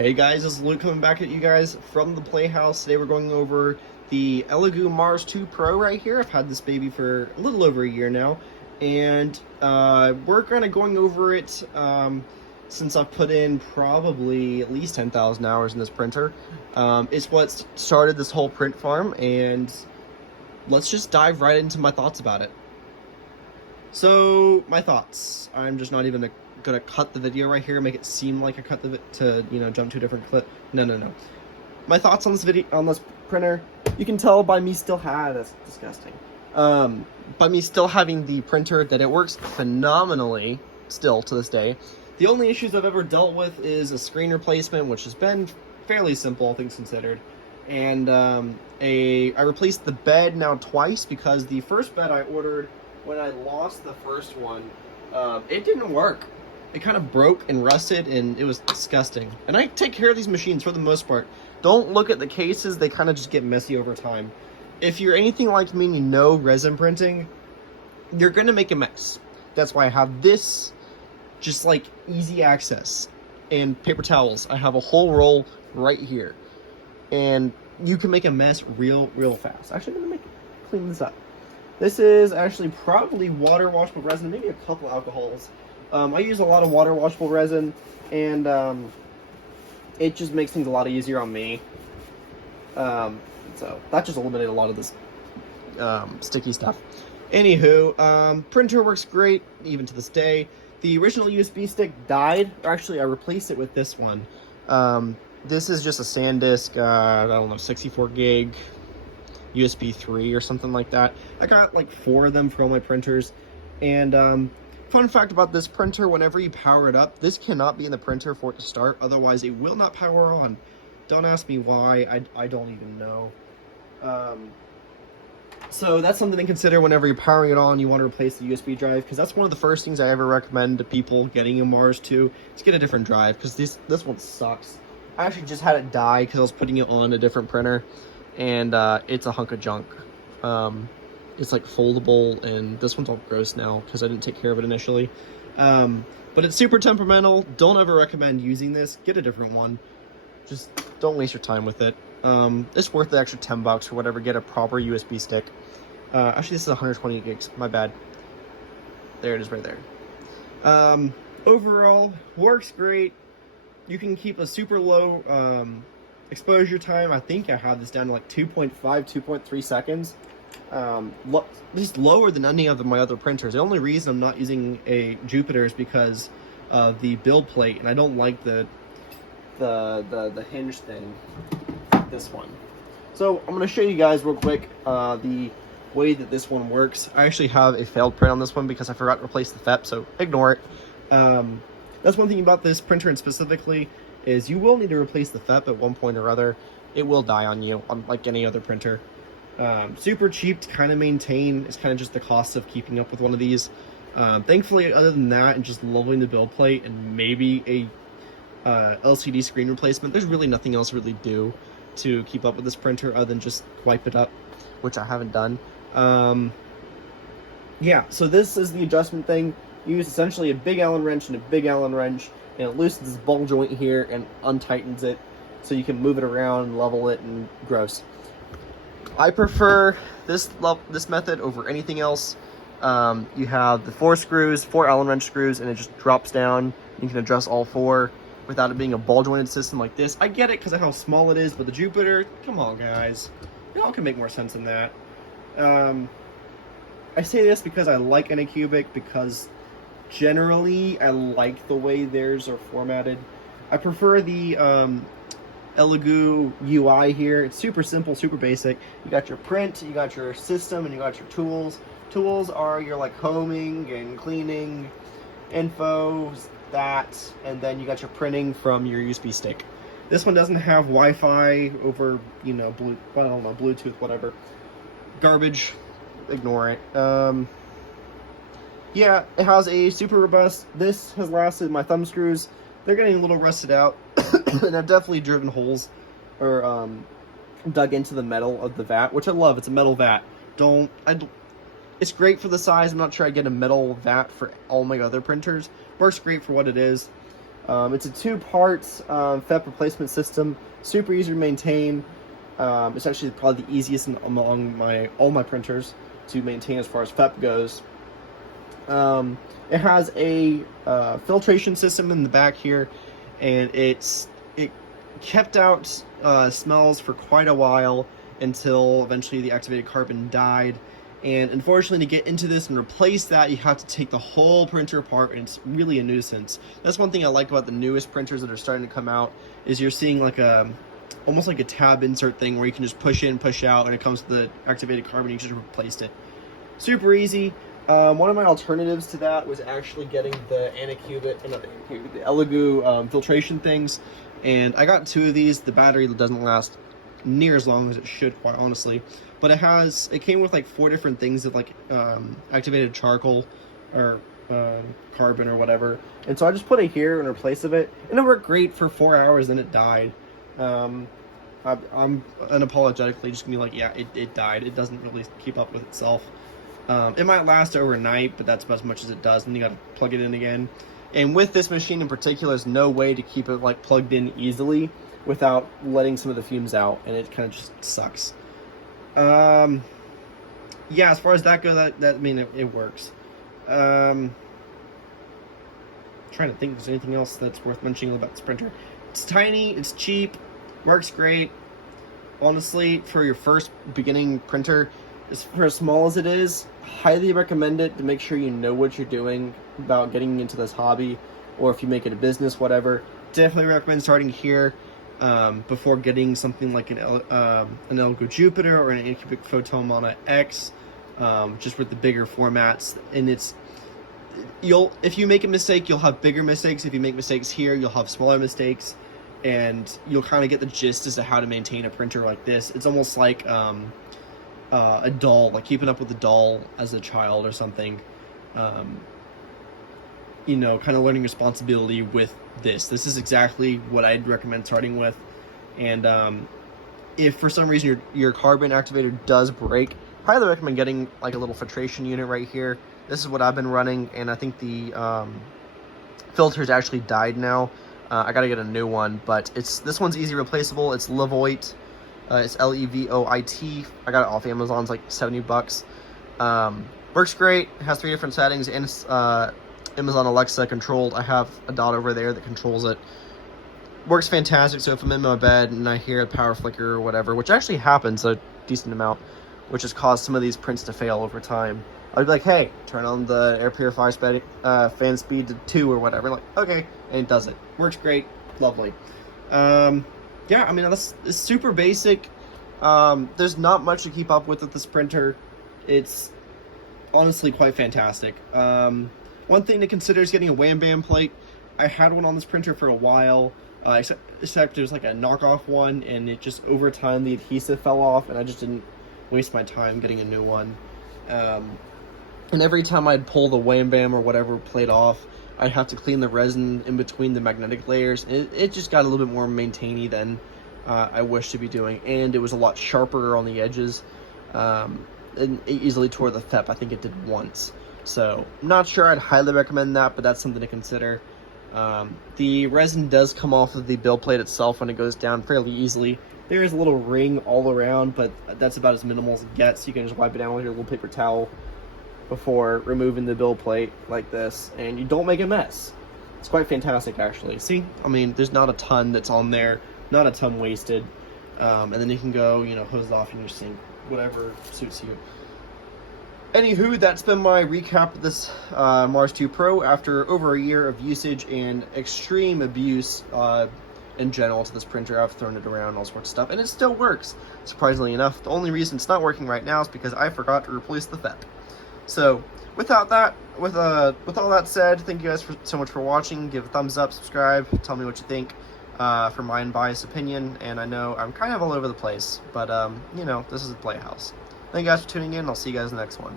Hey guys, this is Luke coming back at you guys from the Playhouse. Today we're going over the Elegoo Mars 2 Pro right here. I've had this baby for a little over a year now, and we're kind of going over it since I've put in probably at least 10,000 hours in this printer. It's what started this whole print farm, and let's just dive right into my thoughts about it. So, my thoughts. I'm just not even gonna cut the video right here and make it seem like I cut the to jump to a different clip. No. My thoughts on this video, on this printer, you can tell by me still that's disgusting. By me still having the printer that it works phenomenally still to this day. The only issues I've ever dealt with is a screen replacement, which has been fairly simple, all things considered. And I replaced the bed now twice because the first bed I ordered when I lost the first one, it didn't work. It kind of broke and rusted, and it was disgusting. And I take care of these machines for the most part. Don't look at the cases, they kind of just get messy over time. If you're anything like me and you know resin printing, you're going to make a mess. That's why I have this, just like easy access. And paper towels. I have a whole roll right here. And you can make a mess real fast. Actually, I'm going to clean this up. This is actually probably water washable resin, maybe a couple alcohols. I use a lot of water washable resin, and it just makes things a lot easier on me. So that just eliminated a lot of this sticky stuff. Anywho, printer works great, even to this day. The original USB stick died. Actually, I replaced it with this one. This is just a SanDisk, I don't know, 64 gig. USB 3 or something like that. I got like 4 of them for all my printers. And fun fact about this printer, whenever you power it up, this cannot be in the printer for it to start, otherwise it will not power on. Don't ask me why, I don't even know. So that's something to consider whenever you're powering it on and you want to replace the USB drive, because that's one of the first things I ever recommend to people getting a Mars 2, is get a different drive, because this one sucks. I actually just had it die because I was putting it on a different printer. And it's a hunk of junk. It's like foldable, and this one's all gross now because I didn't take care of it initially. But it's super temperamental. Don't ever recommend using this. Get a different one. Just don't waste your time with it. It's worth the extra $10 or whatever. Get a proper USB stick. Actually, this is 120 gigs. My bad. There it is right there. Overall, works great. You can keep a super low exposure time. I think I have this down to like 2.5, 2.3 seconds. Just lower than any of my other printers. The only reason I'm not using a Jupiter is because of the build plate, and I don't like the hinge thing. This one. So I'm going to show you guys real quick the way that this one works. I actually have a failed print on this one because I forgot to replace the FEP, so ignore it. That's one thing about this printer, and specifically is you will need to replace the FEP at one point or other. It will die on you, unlike any other printer. Super cheap to kind of maintain. It's kind of just the cost of keeping up with one of these. Thankfully, other than that, and just lowering the build plate and maybe a LCD screen replacement, there's really nothing else to really do to keep up with this printer other than just wipe it up, which I haven't done. Yeah, so this is the adjustment thing. You use essentially a big Allen wrench and a big Allen wrench, and it loosens this ball joint here and untightens it so you can move it around and level it, and gross. I prefer this method over anything else. You have the 4 Allen wrench screws, and it just drops down. You can adjust all 4 without it being a ball jointed system like this. I get it because of how small it is, but the Jupiter, come on guys, y'all can make more sense than that. I say this because I like Anycubic, because generally I like the way theirs are formatted. I prefer the Elegoo UI here. It's super simple, super basic. You got your print, you got your system, and you got your tools. Tools are your like homing and cleaning, info, that, and then you got your printing from your USB stick. This one doesn't have Wi-Fi over, Bluetooth, whatever. Garbage. Ignore it. Yeah, it has a super robust. This has lasted. My thumb screws, they're getting a little rusted out, and I've definitely driven holes or dug into the metal of the vat, which I love. It's a metal vat. It's great for the size. I'm not sure I'd get a metal vat for all my other printers. Works great for what it is. It's a 2-part FEP replacement system, super easy to maintain. It's actually probably the easiest among all my printers to maintain as far as FEP goes. It has a filtration system in the back here, and it kept out smells for quite a while until eventually the activated carbon died. And unfortunately, to get into this and replace that, you have to take the whole printer apart, and it's really a nuisance. That's one thing I like about the newest printers that are starting to come out, is you're seeing like almost like a tab insert thing where you can just push in, push out, and it comes to the activated carbon, you just replaced it. Super easy. One of my alternatives to that was actually getting the the Elegoo filtration things, and I got 2 of these. The battery doesn't last near as long as it should, quite honestly, but it came with like 4 different things of like activated charcoal or carbon or whatever, and so I just put it here in place of it, and it worked great for 4 hours. Then it died. I'm unapologetically just gonna be like, yeah, it died. It doesn't really keep up with itself. It might last overnight, but that's about as much as it does, and you gotta plug it in again. And with this machine in particular, there's no way to keep it like plugged in easily without letting some of the fumes out, and it kind of just sucks. Yeah, as far as that goes, I mean, it works. Trying to think if there's anything else that's worth mentioning about this printer. It's tiny, it's cheap, works great. Honestly, for your first beginning printer, for as small as it is, highly recommend it to make sure you know what you're doing about getting into this hobby, or if you make it a business, whatever. Definitely recommend starting here before getting something like an Elegoo Jupiter or an Ancubic Photomana X, just with the bigger formats. And if you make a mistake, you'll have bigger mistakes. If you make mistakes here, you'll have smaller mistakes, and you'll kind of get the gist as to how to maintain a printer like this. It's almost like a doll, like keeping up with a doll as a child or something. You know, kind of learning responsibility with this. This is exactly what I'd recommend starting with. And if for some reason your carbon activator does break, highly recommend getting like a little filtration unit right here. This is what I've been running, and I think the filter's actually died now. I gotta get a new one, but this one's easy replaceable. It's Levoit. It's Levoit. I got it off Amazon. It's like $70. Works great. It has 3 different settings, and it's Amazon Alexa controlled. I have a dot over there that controls it. Works fantastic. So if I'm in my bed and I hear a power flicker or whatever, which actually happens a decent amount, which has caused some of these prints to fail over time, I'd be like, hey, turn on the air purifier fan speed to 2 or whatever. Like, okay, and it does it. Works great. Lovely. Yeah, I mean, it's super basic. There's not much to keep up with this printer. It's honestly quite fantastic. One thing to consider is getting a Wham Bam plate. I had one on this printer for a while, except it was like a knockoff one, and it just, over time, the adhesive fell off, and I just didn't waste my time getting a new one. And every time I'd pull the Wham Bam or whatever plate off, I'd have to clean the resin in between the magnetic layers. It just got a little bit more maintainy than I wish to be doing, and it was a lot sharper on the edges. And it easily tore the FEP. I think it did once. So, not sure I'd highly recommend that, but that's something to consider. The resin does come off of the build plate itself when it goes down fairly easily. There is a little ring all around, but that's about as minimal as it gets. You can just wipe it down with your little paper towel before removing the build plate like this, and you don't make a mess. It's quite fantastic, actually. See, I mean, there's not a ton that's on there, not a ton wasted, and then you can go, you know, hose it off in your sink, whatever suits you. Anywho, that's been my recap of this Mars 2 Pro after over a year of usage and extreme abuse in general to this printer. I've thrown it around, all sorts of stuff, and it still works, surprisingly enough. The only reason it's not working right now is because I forgot to replace the FEP. So, with all that said, thank you guys so much for watching. Give a thumbs up, subscribe, tell me what you think for my unbiased opinion. And I know I'm kind of all over the place, but, you know, this is a playhouse. Thank you guys for tuning in. I'll see you guys in the next one.